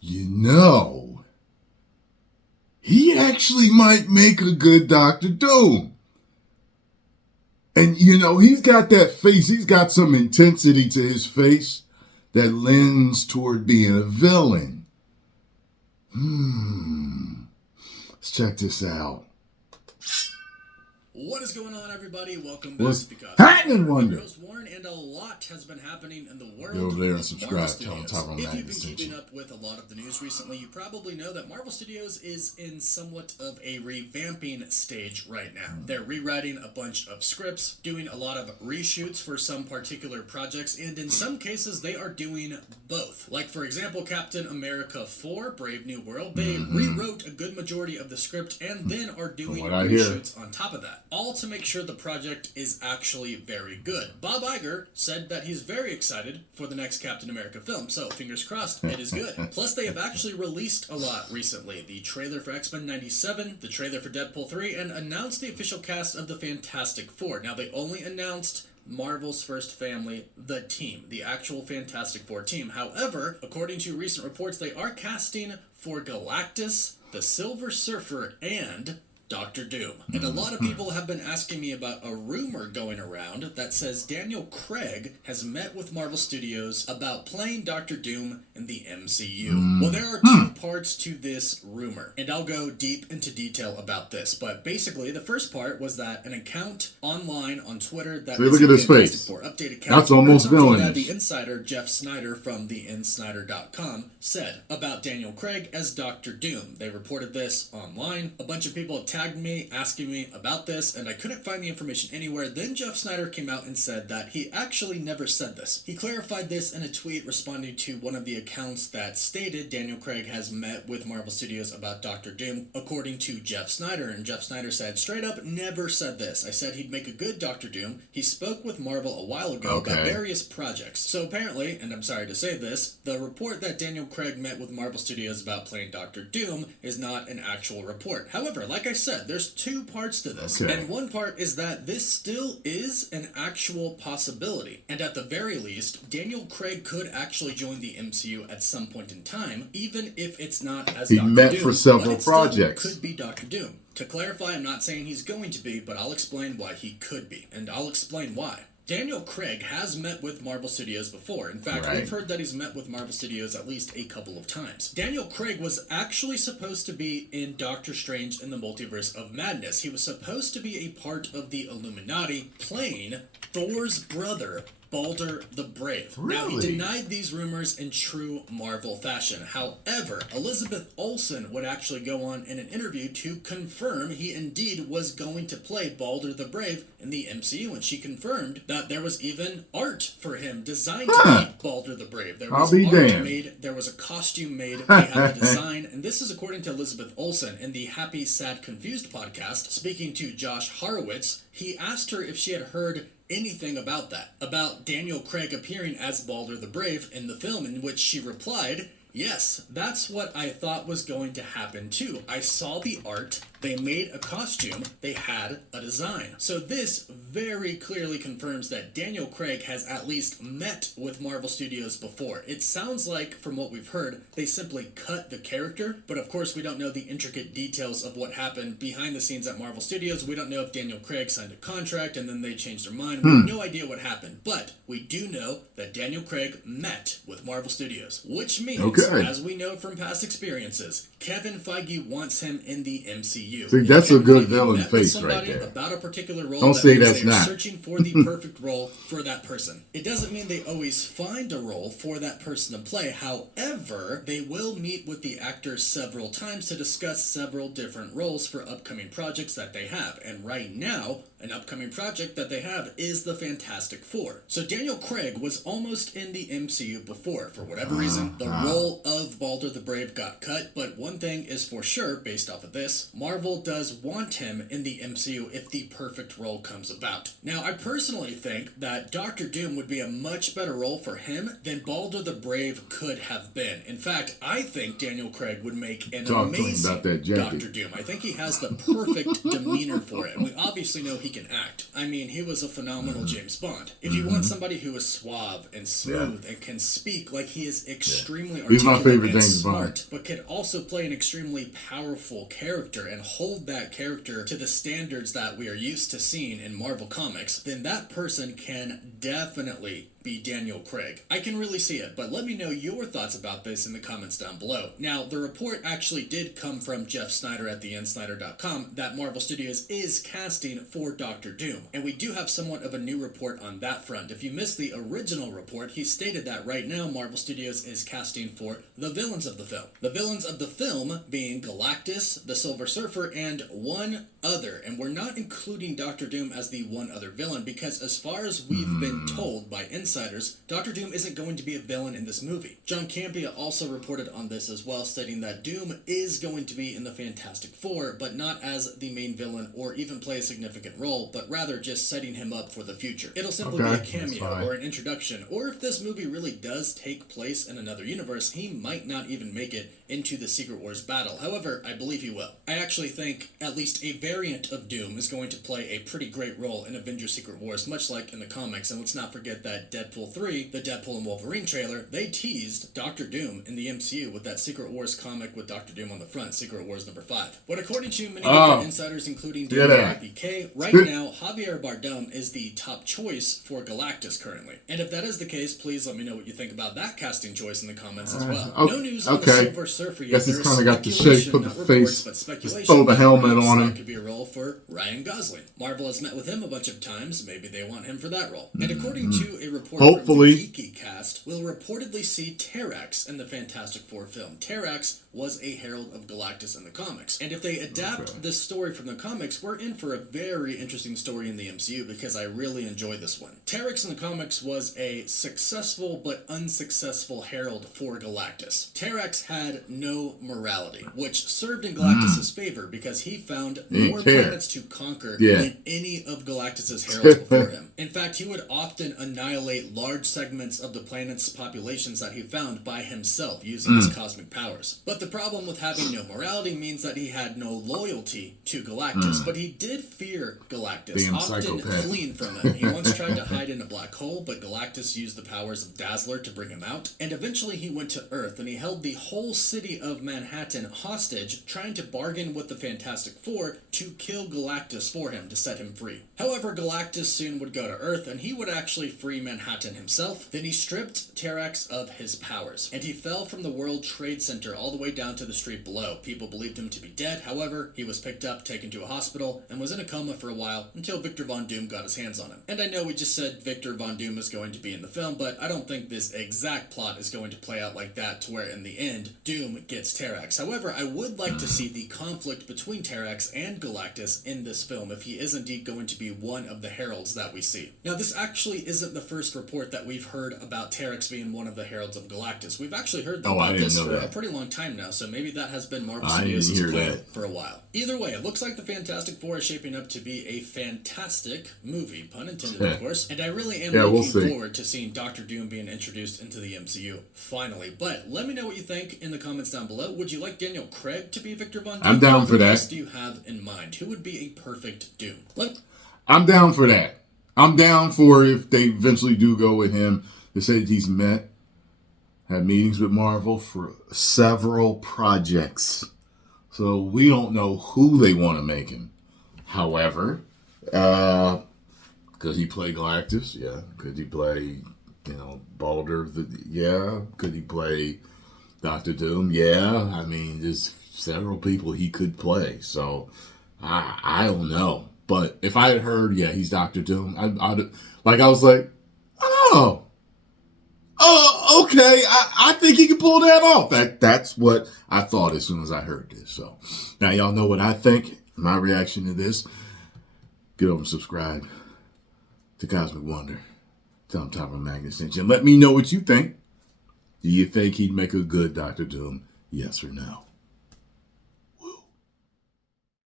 you know, he actually might make a good Doctor Doom. And, he's got that face. He's got some intensity to his face that lends toward being a villain. Let's check this out. What is going on, everybody? Welcome back to Because I'm host Warren, and a lot has been happening in the world. Go over there and of subscribe. Marvel Tell them Studios. Tyrone If Magnet you've been sent keeping you. up with a lot of the news recently, you probably know that Marvel Studios is in somewhat of a revamping stage right now. They're rewriting a bunch of scripts, doing a lot of reshoots for some particular projects, and in some cases they are doing both. Like, for example, Captain America 4, Brave New World, they rewrote a good majority of the script and then are doing reshoots on top of that, all to make sure the project is actually very good. Bob Iger said that he's very excited for the next Captain America film, so fingers crossed, it is good. Plus, they have actually released a lot recently. The trailer for X-Men 97, the trailer for Deadpool 3, and announced the official cast of the Fantastic Four. Now, they only announced Marvel's first family, the team, the actual Fantastic Four team. However, according to recent reports, they are casting for Galactus, the Silver Surfer, and Doctor Doom. And a lot of people have been asking me about a rumor going around that says Daniel Craig has met with Marvel Studios about playing Doctor Doom in the MCU. Well, there are two parts to this rumor, and I'll go deep into detail about this. But basically, the first part was that an account online on Twitter that look at his face. For update account, that's almost villainous. That the insider Jeff Snyder from theinsnyder.com said about Daniel Craig as Doctor Doom. They reported this online. A bunch of people tagged me, asking me about this, and I couldn't find the information anywhere. Then Jeff Snyder came out and said that he actually never said this. He clarified this in a tweet responding to one of the accounts that stated Daniel Craig has met with Marvel Studios about Doctor Doom, according to Jeff Snyder. And Jeff Snyder said, straight up, never said this. I said he'd make a good Doctor Doom. He spoke with Marvel a while ago about various projects. So apparently, and I'm sorry to say this, the report that Daniel Craig met with Marvel Studios about playing Doctor Doom is not an actual report. However, like I said, there's two parts to this. And one part is that this still is an actual possibility. And at the very least, Daniel Craig could actually join the MCU at some point in time, even if it's not as Doctor Doom. He met for several projects. Could be Doctor Doom. To clarify, I'm not saying he's going to be, but I'll explain why he could be. And I'll explain why. Daniel Craig has met with Marvel Studios before. In fact, we've heard that he's met with Marvel Studios at least a couple of times. Daniel Craig was actually supposed to be in Doctor Strange in the Multiverse of Madness. He was supposed to be a part of the Illuminati, playing Thor's brother, Balder the Brave. Really? Now, he denied these rumors in true Marvel fashion. However, Elizabeth Olsen would actually go on in an interview to confirm he indeed was going to play Balder the Brave in the MCU, and she confirmed that there was even art for him designed to be Balder the Brave. There was art made, there was a costume made, they had the design, and this is according to Elizabeth Olsen in the Happy, Sad, Confused podcast. Speaking to Josh Horowitz, he asked her if she had heard anything about that, about Daniel Craig appearing as Balder the Brave in the film, in which she replied, yes, that's what I thought was going to happen too. I saw the art, they made a costume, they had a design. So this very clearly confirms that Daniel Craig has at least met with Marvel Studios before. It sounds like, from what we've heard, they simply cut the character, but of course we don't know the intricate details of what happened behind the scenes at Marvel Studios. We don't know if Daniel Craig signed a contract and then they changed their mind. We have no idea what happened, but we do know that Daniel Craig met with Marvel Studios, which means, as we know from past experiences, Kevin Feige wants him in the MCU. See, that's a good villain face right there. About a particular role, don't say that's not. Searching for the perfect role for that person. It doesn't mean they always find a role for that person to play. However, they will meet with the actor several times to discuss several different roles for upcoming projects that they have. And right now, an upcoming project that they have is the Fantastic Four. So Daniel Craig was almost in the MCU before. For whatever reason, the role of Balder the Brave got cut, but one thing is for sure, based off of this, Marvel does want him in the MCU if the perfect role comes about. Now, I personally think that Doctor Doom would be a much better role for him than Balder the Brave could have been. In fact, I think Daniel Craig would make an amazing Doctor Doom. I think he has the perfect demeanor for it, and we obviously know he he can act. I mean, he was a phenomenal James Bond. If you want somebody who is suave and smooth and can speak like he is extremely He's my articulate favorite and James smart, Bond. but can also play an extremely powerful character and hold that character to the standards that we are used to seeing in Marvel Comics, then that person can definitely be Daniel Craig. I can really see it, but let me know your thoughts about this in the comments down below. Now, the report actually did come from Jeff Snyder at theinsnyder.com that Marvel Studios is casting for Doctor Doom, and we do have somewhat of a new report on that front. If you missed the original report, he stated that right now Marvel Studios is casting for the villains of the film. The villains of the film being Galactus, the Silver Surfer, and one other, and we're not including Doctor Doom as the one other villain because as far as we've been told by insiders, Doctor Doom isn't going to be a villain in this movie. John Campea also reported on this as well, stating that Doom is going to be in the Fantastic Four, but not as the main villain or even play a significant role, but rather just setting him up for the future. It'll simply be a cameo or an introduction, or if this movie really does take place in another universe, he might not even make it into the Secret Wars battle. However, I believe he will. I actually think at least a variant of Doom is going to play a pretty great role in Avengers Secret Wars, much like in the comics, and let's not forget that Deadpool 3, the Deadpool and Wolverine trailer, they teased Doctor Doom in the MCU with that Secret Wars comic with Doctor Doom on the front, Secret Wars number 5. But according to many different insiders, including DMRPK, right now, Javier Bardem is the top choice for Galactus currently. And if that is the case, please let me know what you think about that casting choice in the comments as well. No news on the Silver Surfer yet. Guess he's kind of got the shape of the face. But just throw the helmet on him. That could be a role for Ryan Gosling. Marvel has met with him a bunch of times. Maybe they want him for that role. And according to a report from the Geeky Cast, we'll reportedly see Terrax in the Fantastic Four film. Terrax was a Herald of Galactus in the comics. And if they adapt this story from the comics, we're in for a very interesting story in the MCU because I really enjoy this one. Terrax in the comics was a successful but unsuccessful Herald for Galactus. Terrax had no morality, which served in Galactus' favor because he found more planets to conquer than any of Galactus' heralds before him. In fact, he would often annihilate large segments of the planet's populations that he found by himself using his cosmic powers. But the problem with having no morality means that he had no loyalty to Galactus, but he did fear Galactus, often fleeing from him. He once tried to hide in a black hole, but Galactus used the powers of Dazzler to bring him out. And eventually he went to Earth, and he held the whole city of Manhattan hostage, trying to bargain with the Fantastic Four to kill Galactus for him to set him free. However, Galactus soon would go to Earth, and he would actually free Manhattan himself. Then he stripped Terrax of his powers, and he fell from the World Trade Center all the way down to the street below. People believed him to be dead. However, he was picked up, taken to a hospital, and was in a coma for a while until Victor Von Doom got his hands on him. And I know we just said Victor Von Doom is going to be in the film, but I don't think this exact plot is going to play out like that to where in the end, Doom gets Terrax. However, I would like to see the conflict between Terrax and Galactus in this film if he is indeed going to be one of the heralds that we see. Now, this actually isn't the first report that we've heard about Terrax being one of the heralds of Galactus. We've actually heard about this for a pretty long time now, so maybe that has been Marvel Studios' plan for a while. Either way, it looks like the Fantastic Four is shaping up to be a fantastic movie, pun intended, of course, and I really am looking forward to seeing Doctor Doom being introduced into the MCU, finally. But let me know what you think in the comments down below. Would you like Daniel Craig to be Victor Von Doom? I'm down for that. Who else do you have in mind? Who would be a perfect Doom? I'm down for that. I'm down for if they eventually do go with him. They say that he's had meetings with Marvel for several projects. So we don't know who they want to make him. However, could he play Galactus? Yeah. Could he play, Baldur? Yeah. Could he play Doctor Doom? Yeah. I mean, there's several people he could play. So I don't know. But if I had heard, he's Doctor Doom, I was like, oh, okay, I think he can pull that off. That's what I thought as soon as I heard this. So now y'all know what I think. My reaction to this. Get over and subscribe to Cosmic Wonder. Tell him Tom Magnus sent you. Let me know what you think. Do you think he'd make a good Doctor Doom? Yes or no?